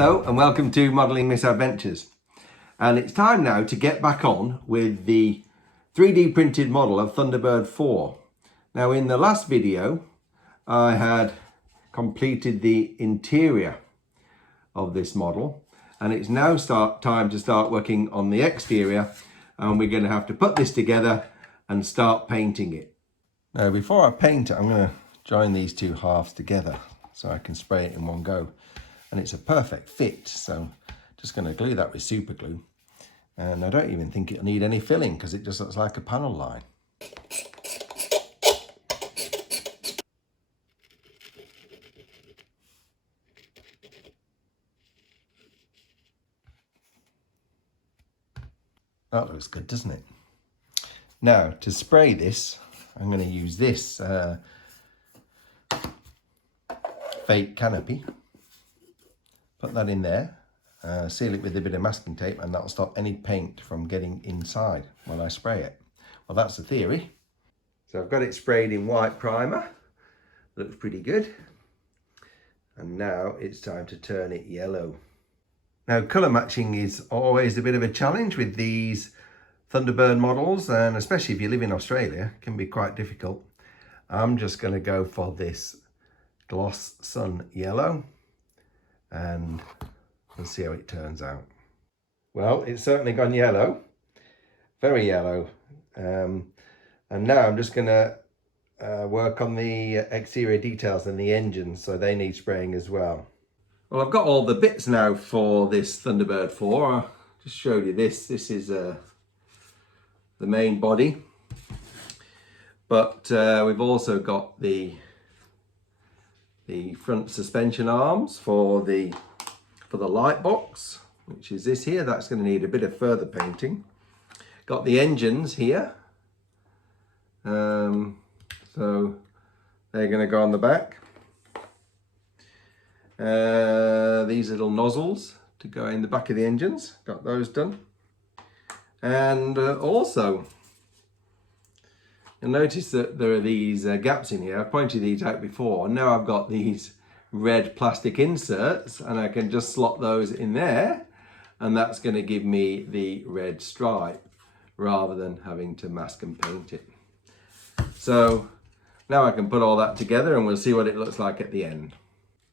Hello and welcome to Modelling Misadventures. And it's time now to get back on with the 3D printed model of Thunderbird 4. Now in the last video I had completed the interior of this model and it's now time to start working on the exterior, and we're going to have to put this together and start painting it. Now before I paint it, I'm going to join these two halves together so I can spray it in one go. And it's a perfect fit, so just going to glue that with super glue. And I don't even think it'll need any filling because it just looks like a panel line. That looks good, doesn't it? Now to spray this, I'm going to use this fake canopy. Put that in there, seal it with a bit of masking tape, and that'll stop any paint from getting inside when I spray it. Well, that's the theory. So I've got it sprayed in white primer. Looks pretty good. And now it's time to turn it yellow. Now, colour matching is always a bit of a challenge with these Thunderbird models, and especially if you live in Australia, it can be quite difficult. I'm just going to go for this gloss sun yellow. And we'll see how it turns out. Well, it's certainly gone yellow, very yellow. And now I'm just going to work on the exterior details and the engines, so they need spraying as well. Well, I've got all the bits now for this Thunderbird 4. I just showed you this. This is the main body, but we've also got the front suspension arms for the light box, which is this here. That's going to need a bit of further painting. Got the engines here, so they're going to go on the back. These little nozzles to go in the back of the engines, got those done. And also you'll notice that there are these gaps in here. I've pointed these out before. Now I've got these red plastic inserts and I can just slot those in there, and that's going to give me the red stripe rather than having to mask and paint it. So now I can put all that together and we'll see what it looks like at the end.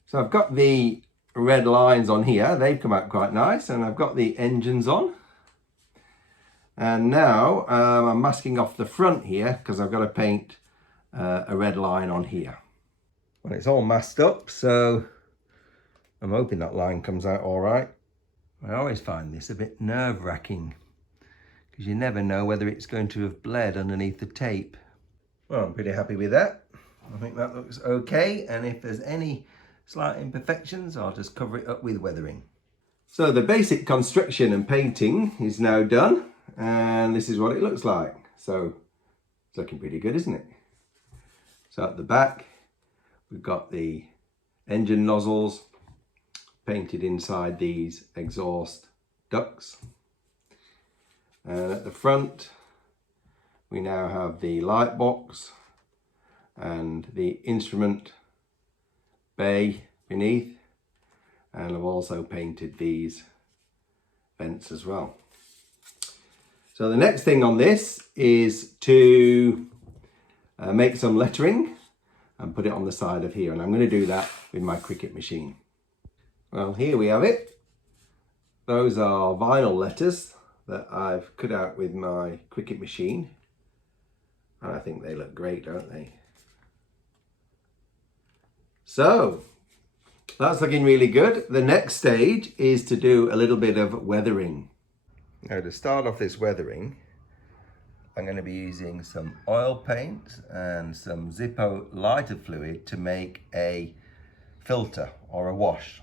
So I've got the red lines on here. They've come out quite nice, and I've got the engines on. And now I'm masking off the front here because I've got to paint a red line on here. Well, it's all masked up, so I'm hoping that line comes out all right. I always find this a bit nerve-wracking because you never know whether it's going to have bled underneath the tape. Well, I'm pretty happy with that. I think that looks okay, and if there's any slight imperfections, I'll just cover it up with weathering. So the basic construction and painting is now done. And this is what it looks like. So it's looking pretty good, isn't it? So at the back we've got the engine nozzles painted inside these exhaust ducts, and at the front we now have the light box and the instrument bay beneath, and I've also painted these vents as well. So the next thing on this is to make some lettering and put it on the side of here. And I'm going to do that with my Cricut machine. Well, here we have it. Those are vinyl letters that I've cut out with my Cricut machine. And I think they look great, don't they? So that's looking really good. The next stage is to do a little bit of weathering. Now to start off this weathering, I'm going to be using some oil paint and some Zippo lighter fluid to make a filter or a wash.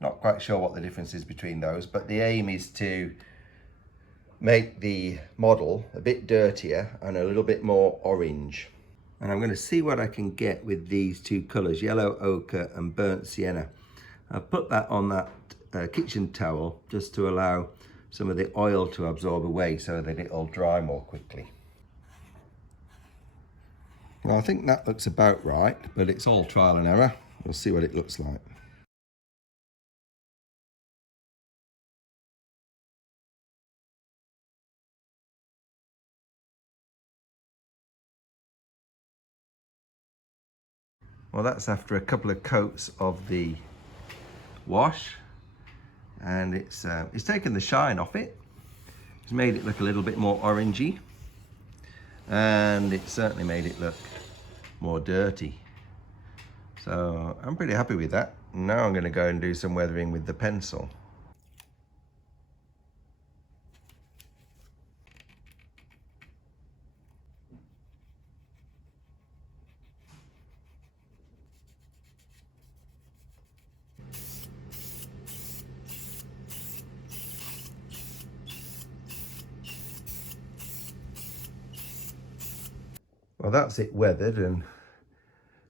Not quite sure what the difference is between those, but the aim is to make the model a bit dirtier and a little bit more orange. And I'm going to see what I can get with these two colours, yellow ochre and burnt sienna. I've put that on that kitchen towel just to allow some of the oil to absorb away so that it'll dry more quickly. Well, I think that looks about right, but it's all trial and error. We'll see what it looks like. Well, that's after a couple of coats of the wash, and it's taken the shine off it. It's made it look a little bit more orangey, and it certainly made it look more dirty. So I'm pretty happy with that. Now I'm going to go and do some weathering with the pencil. Well, that's it weathered and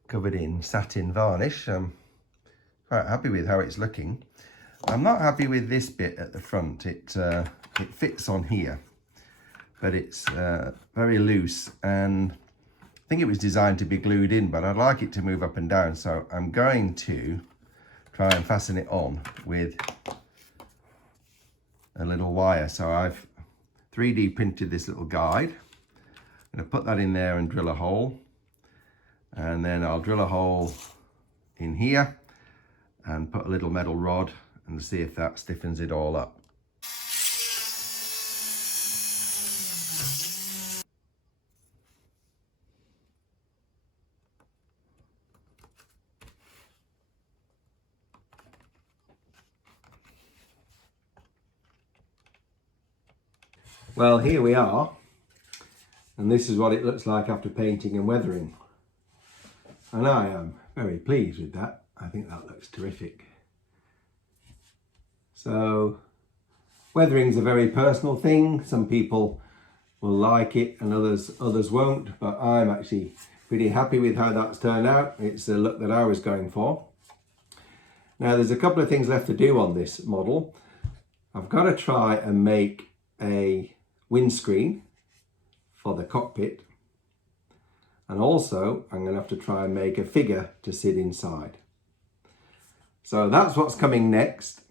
covered in satin varnish. I'm quite happy with how it's looking. I'm not happy with this bit at the front. It fits on here, but it's very loose, and I think it was designed to be glued in, but I'd like it to move up and down, so I'm going to try and fasten it on with a little wire. So I've 3D printed this little guide. I'm going to put that in there and drill a hole, and then I'll drill a hole in here and put a little metal rod and see if that stiffens it all up. Well, here we are, and this is what it looks like after painting and weathering, and I am very pleased with that. I think that looks terrific. So weathering's a very personal thing. Some people will like it and others won't, but I'm actually pretty happy with how that's turned out. It's the look that I was going for. Now there's a couple of things left to do on this model. I've got to try and make a windscreen for the cockpit, and also I'm going to have to try and make a figure to sit inside. So that's what's coming next,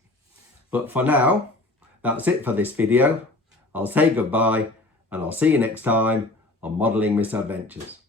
but for now that's it for this video. I'll say goodbye and I'll see you next time on Modelling Misadventures.